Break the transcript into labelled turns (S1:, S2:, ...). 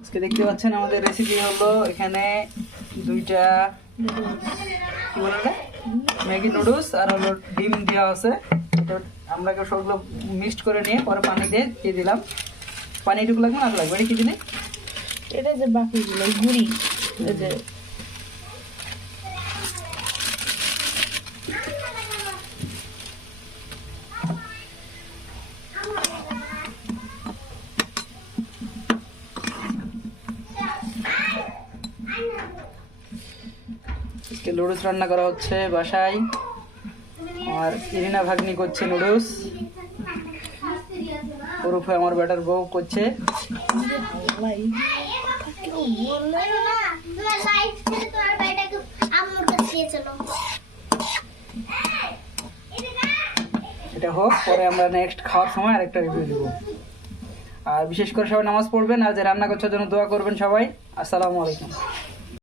S1: আজকে দেখতে পাচ্ছেন আমাদের রেসিপি হলো এখানে দুইটা, কি বলে ম্যাগি নুডলস আর হলো ডিম দেওয়া আছে। আমরা সবগুলো মিক্সড করে নিয়ে পরে পানি দিয়ে দিয়ে দিলাম। পানি এটুকু লাগবে না লাগবে এটা কি দিলে
S2: এটা যে বাকিগুলো, গুড়ি। যে
S1: আজকে নুডলস রান্না করা হচ্ছে বাসায়। আর ইরিনা ভাগ্নি করছে নুডলস। ওরফে আমার বেটার বউ করছে। এটা হোক, পরে আমরা নেক্সট খাওয়ার সময় আরেকটা রিভিউ দেবো। আর বিশেষ করে সবাই নামাজ পড়বেন আর যে রান্না করছে জন্য দোয়া করবেন সবাই। আসসালামু আলাইকুম।